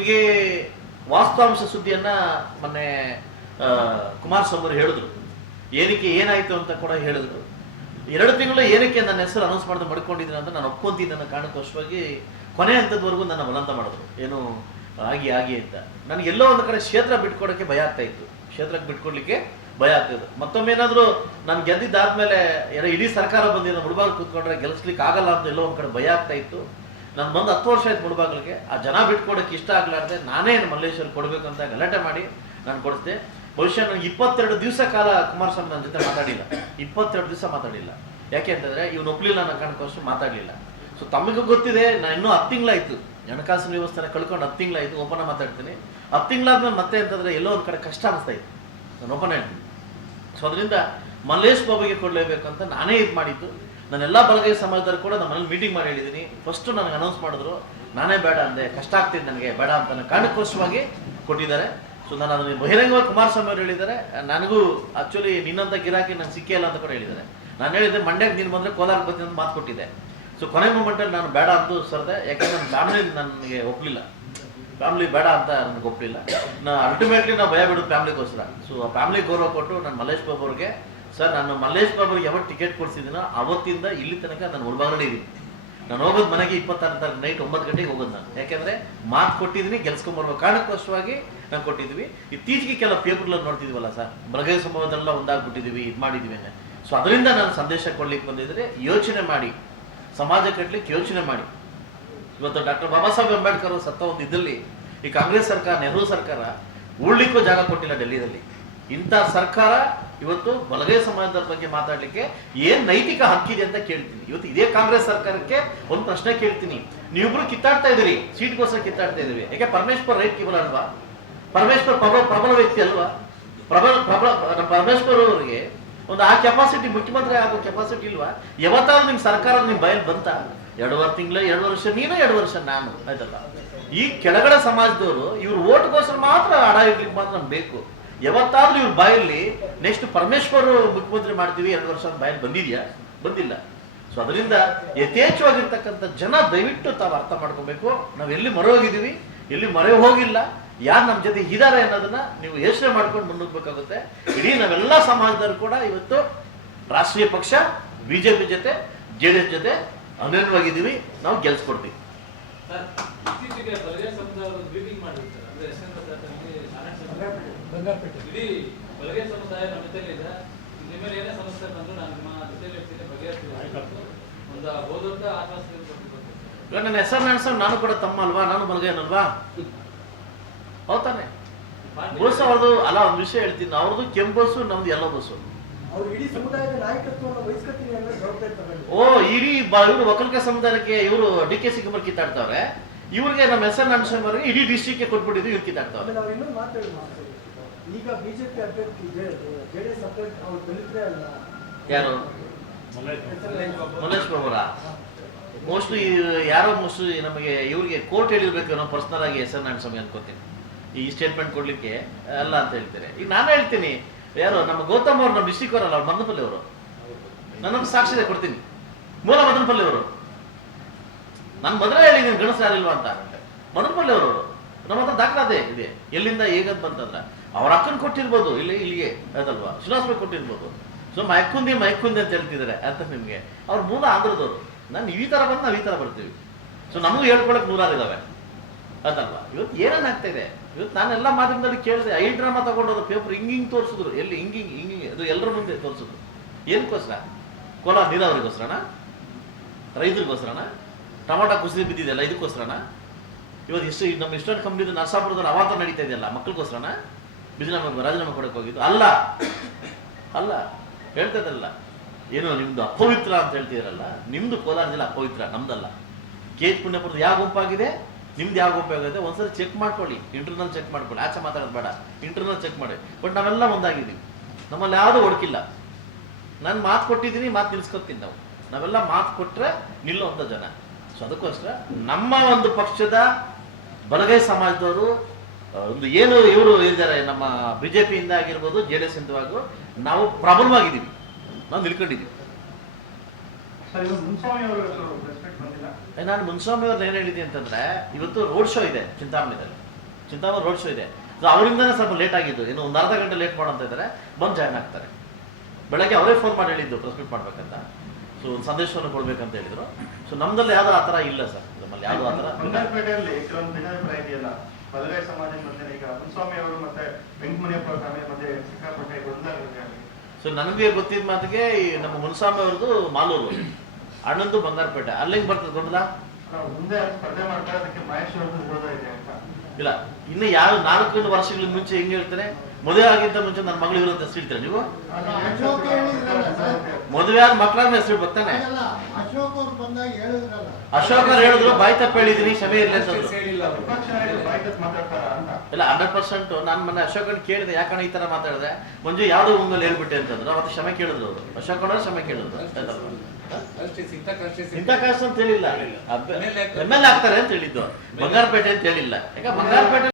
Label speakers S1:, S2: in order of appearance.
S1: ನಿಮಗೆ ವಾಸ್ತವಾಂಶ ಸುದ್ದಿಯನ್ನ ಮೊನ್ನೆ ಕುಮಾರಸ್ವಾಮಿ ಅವರು ಹೇಳಿದ್ರು. ಏನಕ್ಕೆ ಏನಾಯ್ತು ಅಂತ ಕೂಡ ಹೇಳಿದ್ರು. ಎರಡು ತಿಂಗಳು ಏನಕ್ಕೆ ನನ್ನ ಹೆಸರು ಅನೌನ್ಸ್ ಮಾಡಿದ್ರೆ ಮಡ್ಕೊಂಡಿದ್ದೀನಿ ಅಂತ ನಾನು ಒಪ್ಕೊಂತೀನಿ ಅನ್ನೋ ಕಾರಣಕ್ಕೋಸ್ಕರವಾಗಿ ಕೊನೆ ಹಂತದವರೆಗೂ ನನ್ನ ಬಲಂತ ಮಾಡಿದ್ರು. ಏನು ಆಗಿ ಆಗಿ ಅಂತ. ನನಗೆ ಎಲ್ಲೋ ಒಂದು ಕಡೆ ಕ್ಷೇತ್ರ ಬಿಟ್ಕೊಡೋಕ್ಕೆ ಭಯ ಆಗ್ತಾ ಇತ್ತು. ಕ್ಷೇತ್ರಕ್ಕೆ ಬಿಟ್ಕೊಡ್ಲಿಕ್ಕೆ ಭಯ ಆಗ್ತದೆ ಮತ್ತೊಮ್ಮೆ ಏನಾದ್ರು ನಾನು ಗೆದ್ದಿದ್ದಾದ್ಮೇಲೆ ಏನೋ ಇಡೀ ಸರ್ಕಾರ ಬಂದಿರೋ ಹುಡುಗರು ಕೂತ್ಕೊಂಡ್ರೆ ಗೆಲ್ಲಿಸ್ಲಿಕ್ಕೆ ಆಗಲ್ಲ ಅಂತ ಎಲ್ಲೋ ಒಂದ್ ಕಡೆ ಭಯ ಆಗ್ತಾ ಇತ್ತು. ನಾನು ಬಂದು ಹತ್ತು ವರ್ಷ ಆಯ್ತು ಮುಳುಬಾಗಿಲಿಗೆ ಆ ಜನ ಬಿಟ್ಕೊಡಕ್ಕೆ ಇಷ್ಟ ಆಗ್ಲಾರ್ದೆ ನಾನೇ ಮಲ್ಲೇಶ್ವರ್ ಕೊಡ್ಬೇಕು ಅಂತ ಗಲಾಟೆ ಮಾಡಿ ನಾನು ಕೊಡಿಸ್ದೆ. ಬಹುಶಃ ನನಗೆ ಇಪ್ಪತ್ತೆರಡು ದಿವಸ ಕಾಲ ಕುಮಾರಸ್ವಾಮಿ ನನ್ನ ಜೊತೆ ಮಾತಾಡಿಲ್ಲ. ಇಪ್ಪತ್ತೆರಡು ದಿವಸ ಮಾತಾಡಿಲ್ಲ. ಯಾಕೆ ಅಂತಂದ್ರೆ ಇವನು ಒಪ್ಲಿಲ್ಲ ಅನ್ನೋ ಕಾರಣಕ್ಕೋಸ್ಕರ ಮಾತಾಡಲಿಲ್ಲ. ಸೊ ತಮಗೂ ಗೊತ್ತಿದೆ ನಾನು ಇನ್ನೂ ಹತ್ತು ತಿಂಗಳಾಯಿತು. ಹಣಕಾಸಿನ ವ್ಯವಸ್ಥೆನ ಕಳ್ಕೊಂಡು ಹತ್ತು ತಿಂಗಳಾಯ್ತು, ಓಪನ್ ಮಾತಾಡ್ತೀನಿ. ಹತ್ತು ತಿಂಗಳಾದ್ಮೇಲೆ ಮತ್ತೆ ಅಂತಂದ್ರೆ ಎಲ್ಲೋ ಒಂದು ಕಡೆ ಕಷ್ಟ ಅನಿಸ್ತಾ ಇತ್ತು. ನಾನು ಓಪನ್ ಹೇಳ್ತೀನಿ. ಸೊ ಅದರಿಂದ ಮಲ್ಲೇಶ್ ಬಾಬುಗೆ ಕೊಡಲೇಬೇಕಂತ ನಾನೇ ಇದು ಮಾಡಿದ್ದು. ನಾನೆಲ್ಲ ಬಲಗೈ ಸಮಾಜದವರು ಕೂಡ ನಮ್ಮ ಮನೇಲಿ ಮೀಟಿಂಗ್ ಮಾಡಿ ಹೇಳಿದ್ದೀನಿ ಫಸ್ಟ್ ನನಗೆ ಅನೌನ್ಸ್ ಮಾಡಿದ್ರು, ನಾನೇ ಬೇಡ ಅಂದೆ, ಕಷ್ಟ ಆಗ್ತಿದೆ ನನಗೆ, ಬೇಡ ಅಂತ ಕಾರಣಕ್ಕೋಸ್ಕರವಾಗಿ ಕೊಟ್ಟಿದ್ದಾರೆ. ಸೊ ನಾನು ಅದನ್ನ ಬಹಿರಂಗವಾಗಿ ಕುಮಾರಸ್ವಾಮಿ ಅವರು ಹೇಳಿದ್ದಾರೆ. ನನಗೂ ಆಕ್ಚುಲಿ ನಿನ್ನಂತ ಗಿರಾಕಿ ನಾನು ಸಿಕ್ಕಿಲ್ಲ ಅಂತ ಕೂಡ ಹೇಳಿದ್ದಾರೆ. ನಾನು ಹೇಳಿದ್ದೆ, ಮಂಡ್ಯಕ್ಕೆ ನೀನು ಬಂದರೆ ಕೋಲಾರಕ್ಕೆ ಬರ್ತೀನಿ ಅಂತ ಮಾತು ಕೊಟ್ಟಿದ್ದೆ. ಸೊ ಕೊನೆ ಮೂಮೆಂಟಲ್ಲಿ ನಾನು ಬೇಡ ಅಂತ ಸರ್ದೆ, ಯಾಕಂದ್ರೆ ನನ್ನ ಫ್ಯಾಮಿಲಿ ನನಗೆ ಒಪ್ಪಲಿಲ್ಲ ಫ್ಯಾಮಿಲಿ ಬೇಡ ಅಂತ ನನಗೆ ಒಪ್ಪಲಿಲ್ಲ ನಾ ಅಲ್ಟಿಮೇಟ್ಲಿ ನಾವು ಭಯ ಬಿಡೋದು ಫ್ಯಾಮಿಲಿಗೋಸ್ಕರ ಸೊ ಆ ಫ್ಯಾಮಿಲಿ ಗೌರವ ಕೊಟ್ಟು ನಾನು ಮಲ್ಲೇಶ್ ಬಾಬು ಅವ್ರಿಗೆ ಸರ್, ನಾನು ಮಲ್ಲೇಶ್ ಬಾಬು ಯಾವ ಯಾವತ್ತು ಟಿಕೆಟ್ ಕೊಡ್ಸಿದ್ದೀನೋ ಅವತ್ತಿಂದ ಇಲ್ಲಿ ತನಕ ನಾನು ಮುಳುಬಾಗಲೇ ಇದ್ದೀನಿ. ನಾನು ಹೋಗೋದು ಮನೆಗೆ ಇಪ್ಪತ್ತಾರು ತಾರೀಕು ನೈಟ್ ಒಂಬತ್ತು ಗಂಟೆಗೆ ಹೋಗೋದು ನಾನು. ಯಾಕೆಂದ್ರೆ ಮಾತು ಕೊಟ್ಟಿದ್ದೀನಿ ಗೆಲ್ಸ್ಕೊಂಬರ್ಬೇಕು ಕಾರಣಕ್ಕೋಸ್ಕರವಾಗಿ ನಾವು ಕೊಟ್ಟಿದ್ವಿ. ಇತ್ತೀಚೆಗೆ ಕೆಲ ಪೇಪರ್ಗಳಲ್ಲಿ ನೋಡ್ತಿದ್ವಲ್ಲ ಸರ್ ಬಲಗೈ ಸಂಭವದೆಲ್ಲ ಒಂದಾಗ್ಬಿಟ್ಟಿದ್ದೀವಿ, ಇದು ಮಾಡಿದೀವಿ ಸೊ ಅದರಿಂದ ನಾನು ಸಂದೇಶ ಕೊಡ್ಲಿಕ್ಕೆ ಬಂದಿದ್ರೆ ಯೋಚನೆ ಮಾಡಿ, ಸಮಾಜ ಕಟ್ಟಲಿಕ್ಕೆ ಯೋಚನೆ ಮಾಡಿ. ಇವತ್ತು ಡಾಕ್ಟರ್ ಬಾಬಾ ಸಾಹೇಬ್ ಅಂಬೇಡ್ಕರ್ ಸತ್ತ ಒಂದು ಇದರಲ್ಲಿ ಈ ಕಾಂಗ್ರೆಸ್ ಸರ್ಕಾರ, ನೆಹರು ಸರ್ಕಾರ ಉಳ್ಳಿಕ್ಕೂ ಜಾಗ ಕೊಟ್ಟಿಲ್ಲ ಡೆಲ್ಲಿದಲ್ಲಿ ಇಂಥ ಸರ್ಕಾರ ಇವತ್ತು ಬಲಗೈ ಸಮಾಜದ ಬಗ್ಗೆ ಮಾತಾಡ್ಲಿಕ್ಕೆ ಏನ್ ನೈತಿಕ ಹಕ್ಕಿದೆ ಅಂತ ಕೇಳ್ತೀನಿ. ಇವತ್ತು ಇದೇ ಕಾಂಗ್ರೆಸ್ ಸರ್ಕಾರಕ್ಕೆ ಒಂದು ಪ್ರಶ್ನೆ ಕೇಳ್ತೀನಿ. ನೀವಿಬ್ರು ಕಿತ್ತಾಡ್ತಾ ಇದ್ದೀರಿ, ಸೀಟ್ಗೋಸ್ಕರ ಕಿತ್ತಾಡ್ತಾ ಇದೀವಿ ಯಾಕೆ ಪರಮೇಶ್ವರ್ ರೈಟ್ ಕಿಬಲ್ ಅಲ್ವಾ? ಪರಮೇಶ್ವರ್ ಪ್ರಬಲ ಪ್ರಬಲ ವ್ಯಕ್ತಿ ಅಲ್ವಾ? ಪ್ರಬಲ ಪ್ರಬಲ ಪರಮೇಶ್ವರ್ ಅವರಿಗೆ ಒಂದು ಆ ಕೆಪಾಸಿಟಿ ಮುಖ್ಯಮಂತ್ರಿ ಆಗೋ ಕೆಪಾಸಿಟಿ ಇಲ್ವಾ? ಯಾವತ್ತಾದ್ರೂ ನಿಮ್ ಸರ್ಕಾರ ನಿಮ್ ಬಯಲ್ ಬಂತ? ಎರಡುವರೆ ತಿಂಗಳು, ಎರಡು ವರ್ಷ ನೀನು ಎರಡು ವರ್ಷ, ನಾನು, ಆಯ್ತಲ್ಲ? ಈ ಕೆಳಗಡೆ ಸಮಾಜದವರು ಇವ್ರು ಓಟ್ಗೋಸ್ಕರ ಮಾತ್ರ ಇರ್ಲಿಕ್ಕೆ ಮಾತ್ರ ನಮ್ಗೆ ಬೇಕು. ಯಾವತ್ತಾದ್ರೂ ಇವ್ರ ಬಾಯಲ್ಲಿ ನೆಕ್ಸ್ಟ್ ಪರಮೇಶ್ವರ್ ಮುಖ್ಯಮಂತ್ರಿ ಮಾಡ್ತೀವಿ ಎರಡು ವರ್ಷ ಬಾಯಲ್ಲಿ ಬಂದಿದ್ಯಾ? ಬಂದಿಲ್ಲ. ಸೊ ಅದರಿಂದ ಯಥೇಚ್ಛವಾಗಿರ್ತಕ್ಕಂಥ ಜನ ದಯವಿಟ್ಟು ತಾವು ಅರ್ಥ ಮಾಡ್ಕೋಬೇಕು. ನಾವು ಎಲ್ಲಿ ಮರೆ ಹೋಗಿದ್ದೀವಿ, ಎಲ್ಲಿ ಮರೆ ಹೋಗಿಲ್ಲ, ಯಾರು ನಮ್ಮ ಜೊತೆ ಇದ್ದಾರೆ ಅನ್ನೋದನ್ನ ನೀವು ಯೋಚನೆ ಮಾಡ್ಕೊಂಡು ಮುನ್ನುಗ್ಬೇಕಾಗುತ್ತೆ ಇಡೀ ನಾವೆಲ್ಲ ಸಮಾಜದವರು ಕೂಡ ಇವತ್ತು ರಾಷ್ಟ್ರೀಯ ಪಕ್ಷ, ಬಿಜೆಪಿ ಜೊತೆ, ಜೆ ಡಿ ಎಸ್ ಜೊತೆ ಅನ್ಯವಾಗಿದ್ದೀವಿ ನಾವು ಗೆಲ್ಸ್ಕೊಡ್ತೀವಿ
S2: ಸರ್ ಇತ್ತೀಚೆಗೆ ಬಲಗೈ ಸಮುದಾಯ ಮೀಟಿಂಗ್ ಮಾಡಿರ್ತಾರೆ ಅಂದ್ರೆ ಎಸ್ ಎನ್ ಪ್ರಸಾದ್ನಲ್ಲಿ ಸ್ವಾಮಿ ಇಡೀ ಬಲಗೆ ಸಮುದಾಯ ನಮ್ಮ ಜೊತೆಲಿ ಇದೆ. ನಿಮ್ಮ ಮೇಲೆ ಏನೇ ಸಮಸ್ಯೆ ಬಂದ್ರು ನಾನು ನಿಮ್ಮ ಜೊತೆಲಿ ಇರ್ತೀನಿ ಬಗೆಹರಿಸ್ತೀನಿ. ಒಂದು ಬಹುದೊಡ್ಡ
S1: ಇವಾಗ ನನ್ನ ಹೆಸರು ನೆನೆಸ ನಾನು ಕೂಡ ತಮ್ಮ ಅಲ್ವಾ ನಾನು ಬಲಗೇನಲ್ವಾ ಹೌದಾನೆ ಬಸ್ ಅವ್ರದ್ದು ಅಲ್ಲ ಒಂದು ವಿಷಯ ಹೇಳ್ತೀನಿ. ಅವ್ರದ್ದು ಕೆಂಪು ಬಸ್ಸು ನಮ್ದು ಎಲ್ಲೋ ಬಸ್ಸು
S3: ಅವ್ರು ಇಡೀ ಸಮುದಾಯದ ನಾಯಕತ್ವವನ್ನು ವಹಿಸ್ಕೊತೀನಿ ಅನ್ನೋ ಜವಾಬ್ದಾರಿ
S1: ಓ ಇಡೀ ಬ- ಇವರು ಒಕ್ಕಲಿಗ ಸಮುದಾಯಕ್ಕೆ ಇವರು ಡಿ ಕೆ ಶಿವಕುಮಾರ್ ಕಿತ್ತಾಡ್ತಾವ್ರೆ. ಇವ್ರಿಗೆ ನಮ್ಮ ಹೆಸರು ನರಸಿಂಹರಿಗೆ ಇಡೀ ಡಿಸ್ಟಿಕ್ ಕೊಟ್ಬಿಟ್ಟಿದ್ವಿ ಇವ್ರು ಕಿತ್ತಾಡ್ತಾವ್ರೆ.
S3: ಈಗ ಬಿಜೆಪಿ ಅಭ್ಯರ್ಥಿ ಜೆಡಿಎಸ್ ಅಭ್ಯರ್ಥಿ ಅವ್ರು ದಲಿತರೇ ಅಲ್ಲ
S1: ಯಾರು? ಮಲ್ಲೇಶ್ ಪ್ರಭುರ? ಮೋಸ್ಟ್ಲಿ ಯಾರೋ ಮೋಸ್ಟ್ಲಿ ನಮಗೆ ಇವ್ರಿಗೆ ಕೋರ್ಟ್ ಹೇಳಿರ್ಬೇಕು ಅನ್ನೋ ಪರ್ಸನಲ್ ಆಗಿ ಹೆಸರು ನಾನು ಸ್ವಾಮಿ ಅನ್ಕೋತೀನಿ. ಈ ಸ್ಟೇಟ್ಮೆಂಟ್ ಕೊಡ್ಲಿಕ್ಕೆ ಅಲ್ಲ ಅಂತ ಹೇಳ್ತಾರೆ. ಈಗ ನಾನು ಹೇಳ್ತೀನಿ ಯಾರು ನಮ್ಮ ಗೌತಮ್ ಅವ್ರು ನಮ್ಮ ಡಿಸ್ಟಿಕ್ ಅವರಲ್ಲ ಅವ್ರು ಮದನಪಲ್ಲಿ ಅವರು. ನನ್ನ ಸಾಕ್ಷಿದೆ ಸಾಕ್ಷಿ ಕೊಡ್ತೀನಿ. ಮೂಲ ಮದನಪಲ್ಲಿ ಅವರು. ನಾನು ಮೊದಲೇ ಹೇಳಿದ್ದೀನಿ ಗಣಸ ಯಾರಿಲ್ವಾ ಅಂತ. ಮದನಪಲ್ಲಿ ಅವರು. ನಮ್ಮ ಹತ್ರ ದಾಖಲಾತಿ ಇದೆ. ಎಲ್ಲಿಂದ ಹೇಗಂತ ಬಂತಂದ್ರೆ, ಅವ್ರ ಅಕ್ಕನ ಕೊಟ್ಟಿರ್ಬೋದು, ಇಲ್ಲಿ, ಇಲ್ಲಿಗೆ ಅದಲ್ವಾ ಶ್ರೀನಿವಾಸ ಕೊಟ್ಟಿರ್ಬೋದು. ಸೊ, ಮೈಕುಂದಿ ಮೈಕುಂದಿ ಅಂತ ಹೇಳ್ತಿದ್ದಾರೆ ಅಂತ ನಿಮ್ಗೆ. ಅವ್ರ ಮೂಲ ಆಂಧ್ರದವರು. ನಾನು ಈ ಥರ ಬಂದು ನಾವು ಈ ಥರ ಬರ್ತೀವಿ. ಸೊ, ನಮಗೂ ಹೇಳ್ಕೊಳಕ್ ನೂರಾರು ಇದಾವೆ. ಅದಲ್ವಾ? ಇವತ್ತು ಏನೇನ್ ಆಗ್ತಾ ಇದೆ? ಇವತ್ತು ನಾನೆಲ್ಲ ಮಾಧ್ಯಮದಲ್ಲಿ ಕೇಳಿದೆ ಐ ಡ್ರಾಮಾ ತಗೊಂಡೋದು ಪೇಪರ್ ಹಿಂಗೆ ಹಿಂಗ್ ತೋರಿಸಿದ್ರು. ಎಲ್ಲಿ ಹಿಂಗೆ ಹಿಂಗ್ ಹಿಂಗ್ ಹಿಂಗ್ ಅದು ಎಲ್ಲರ ಮುಂದೆ ತೋರಿಸಿದ್ರು. ಏನಕ್ಕೋಸ್ಕರ? ಕೋಲಾರ ನೀರಾವರಿಗೋಸ್ಕರನ? ರೈತರಿಗೋಸ್ಕರನ? ಟೊಮಾಟೊ ಕುಸಿದು ಬಿದ್ದಿದೆಯಲ್ಲ, ಇದಕ್ಕೋಸ್ಕರನ? ಇವತ್ತು ಎಷ್ಟು ಈ ನಮ್ಮ ಇಷ್ಟೊಂದು ಕಂಪ್ನಿದು ನರಸಾಪುರದಲ್ಲಿ ಅವಾತ ನಡೀತಾ ಇದೆಯಲ್ಲ, ಮಕ್ಕಳಿಗೋಸ್ಕರನ? ಬಿಸಿನಮ್ಮ ರಾಜೀನಾಮೆ ಕೊಡಕ್ಕೆ ಹೋಗಿದ್ದು? ಅಲ್ಲ. ಅಲ್ಲ. ಹೇಳ್ತದಲ್ಲ ಏನು ನಿಮ್ದು ಅಪವಿತ್ರ ಅಂತ ಹೇಳ್ತಿದ್ರಲ್ಲ ನಿಮ್ದು ಕೋಲಾರ ಜಿಲ್ಲೆ ಅಪವಿತ್ರ, ನಮ್ದಲ್ಲ. ಕೆ ಎಚ್ ಪುಣ್ಯಪುರದ ಯಾವ ಗುಂಪಾಗಿದೆ? ನಿಮ್ದು ಯಾವ ಗುಂಪಾಗಿದೆ ಒಂದ್ಸರಿ ಚೆಕ್ ಮಾಡ್ಕೊಳ್ಳಿ. ಇಂಟರ್ನಲ್ ಚೆಕ್ ಮಾಡ್ಕೊಳ್ಳಿ. ಆಚೆ ಮಾತಾಡೋದು ಬೇಡ. ಇಂಟರ್ನಲ್ ಚೆಕ್ ಮಾಡಿ. ಬಟ್ ನಾವೆಲ್ಲ ಒಂದಾಗಿದ್ದೀವಿ. ನಮ್ಮಲ್ಲಿ ಯಾವುದೂ ಹೊಡ್ಕಿಲ್ಲ. ನಾನು ಮಾತು ಕೊಟ್ಟಿದ್ದೀನಿ, ಮಾತು ನಿಲ್ಸ್ಕೊತೀನಿ ನಾವು. ನಾವೆಲ್ಲ ಮಾತು ಕೊಟ್ರೆ ಅಂತ ಜನ. ಸೊ ಅದಕ್ಕೋಸ್ಕರ ನಮ್ಮ ಒಂದು ಪಕ್ಷದ ಬಲಗೈ ಸಮಾಜದವರು ಒಂದು ಏನು ಇವರು ಇದ್ದಾರೆ ನಮ್ಮ ಬಿಜೆಪಿಯಿಂದ ಆಗಿರ್ಬೋದು ಜೆ ಡಿ ಎಸ್ ಇಂದವಾಗೂ ನಾವು ಪ್ರಬಲವಾಗಿದ್ದೀವಿ. ನಾವು ನಿಲ್ಕೊಂಡಿದ್ದೀವಿ. ನಾನು ಮುನ್ಸ್ವಾಮಿ ಅವ್ರನ್ನ ಏನು ಹೇಳಿದ್ದೀನಿ ಅಂತಂದ್ರೆ ಇವತ್ತು ರೋಡ್ ಶೋ ಇದೆ ಚಿಂತಾಮಣಿದಲ್ಲಿ. ಚಿಂತಾಮಣಿ ರೋಡ್ ಶೋ ಇದೆ. ಸೊ ಅವರಿಂದನೇ ಸ್ವಲ್ಪ ಲೇಟ್ ಆಗಿದ್ದು. ಇನ್ನು ಒಂದು ಅರ್ಧ ಗಂಟೆ ಲೇಟ್ ಮಾಡೋಂತ ಇದ್ದಾರೆ. ಬಂದು ಜಾಯ್ನ್ ಆಗ್ತಾರೆ. ಬೆಳಗ್ಗೆ ಅವರೇ ಫೋನ್ ಮಾಡಿ ಹೇಳಿದ್ದು ಪ್ರೆಸ್ ಮೀಟ್ ಮಾಡ್ಬೇಕಂತ. ಸೊ ಒಂದು ಸಂದೇಶವನ್ನು ಕೊಡ್ಬೇಕಂತ ಹೇಳಿದ್ರು. ಸೊ ನಮ್ದಲ್ಲಿ ಯಾವ್ದು ಆ ಥರ ಇಲ್ಲ ಸರ್. ನಮ್ಮಲ್ಲಿ ಯಾವ್ದು ಆ ಥರ
S4: ಬಂಗಾರಪೇಟೆಯಲ್ಲಿ ಕೆಲವೊಂದು ಭಿನ್ನಾಭಿಪ್ರಾಯ ಇದೆಯಲ್ಲ? ಮದುವೆ ಸಮಾಜ ಮಧ್ಯೆ ಈಗ ಮುನ್ಸ್ವಾಮಿ ಅವರು ಮತ್ತೆ ವೆಂಕಮಣಿಯಪ್ಪ ಸ್ವಾಮಿ ಮಧ್ಯೆ ಸಿಕ್ಕಾಪಟ್ಟೆ ಗೊಂದಲ.
S1: ಸೊ ನನಗೆ ಗೊತ್ತಿದ್ದ ಮಾತಿಗೆ ಈ ನಮ್ಮ ಮುನ್ಸ್ವಾಮಿ ಅವ್ರದ್ದು ಮಾಲೂರು. ಅಣ್ಣಂದು ಬಂಗಾರಪೇಟೆ. ಅಲ್ಲಿಗೆ ಬರ್ತದೆ ಗೊಂದಲ
S4: ಮುಂದೆ ಸ್ಪರ್ಧೆ ಮಾಡ್ತಾರೆ ಅದಕ್ಕೆ ಮಹೇಶ್ ಅವ್ರದ್ದು ವಿರೋಧ ಇದೆ ಅಂತ.
S1: ಇಲ್ಲ. ಇನ್ನು ಯಾರು ನಾಲ್ಕು ವರ್ಷಗಳ ಮುಂಚೆ ಹೆಂಗೆ ಹೇಳ್ತಾರೆ? ಮದುವೆ ಆಗಿದ್ದ ಮುಂಚೆ ನನ್ನ ಮಗಳು ಇರುತ್ತೆ ಹೆಸರು ಇಡ್ತೀರಾ ನೀವು?
S5: ಅಶೋಕ್ ಹೇಳಿದ್ರಲ್ಲ ಸರ್.
S1: ಮದುವೆ ಆದ ಮಕ್ಕಳ ಹೆಸರು ಬರ್ತಾನೆ
S5: ಅಶೋಕ್ ಅವ್ರು ಬಂದಾಗ ಹೇಳಿದ್ರಲ್ಲ.
S1: ಅಶೋಕ್ ಅವ್ರು ಹೇಳಿದ್ರು ಬಾಯ್ ತಪ್ಪ ಹೇಳಿದೀನಿ ಕ್ಷಮೆ ಇರ್ಲಿ ಇಲ್ಲ ಹಂಡ್ರೆಡ್ ಪರ್ಸೆಂಟ್ ನಾನು ಮೊನ್ನೆ ಅಶೋಕನ್ ಕೇಳಿದೆ ಯಾಕಣ್ಣ ಈ ತರ ಮಾತಾಡಿದೆ? ಮಂಜು ಯಾವ್ದೋ ಒಂದು ಹೇಳ್ಬಿಟ್ಟೆ ಅಂತಂದ್ರು ಅವತ್ತು ಕ್ಷಮೆ ಕೇಳಿದ್ರು ಅವರು. ಅಶೋಕ್ ಅವ್ರ ಕ್ಷಮೆ ಕೇಳಿದ್ರು. ಇಂಥ ಕಾಸ್ಟ್ ಅಂತ ಹೇಳಿಲ್ಲ. ಎಂ ಎಲ್ ಆಗ್ತಾರೆ ಅಂತ ಹೇಳಿದ್ದು ಬಂಗಾರಪೇಟೆ ಅಂತ ಹೇಳಿಲ್ಲ. ಯಾಕೆ ಬಂಗಾರಪೇಟೆ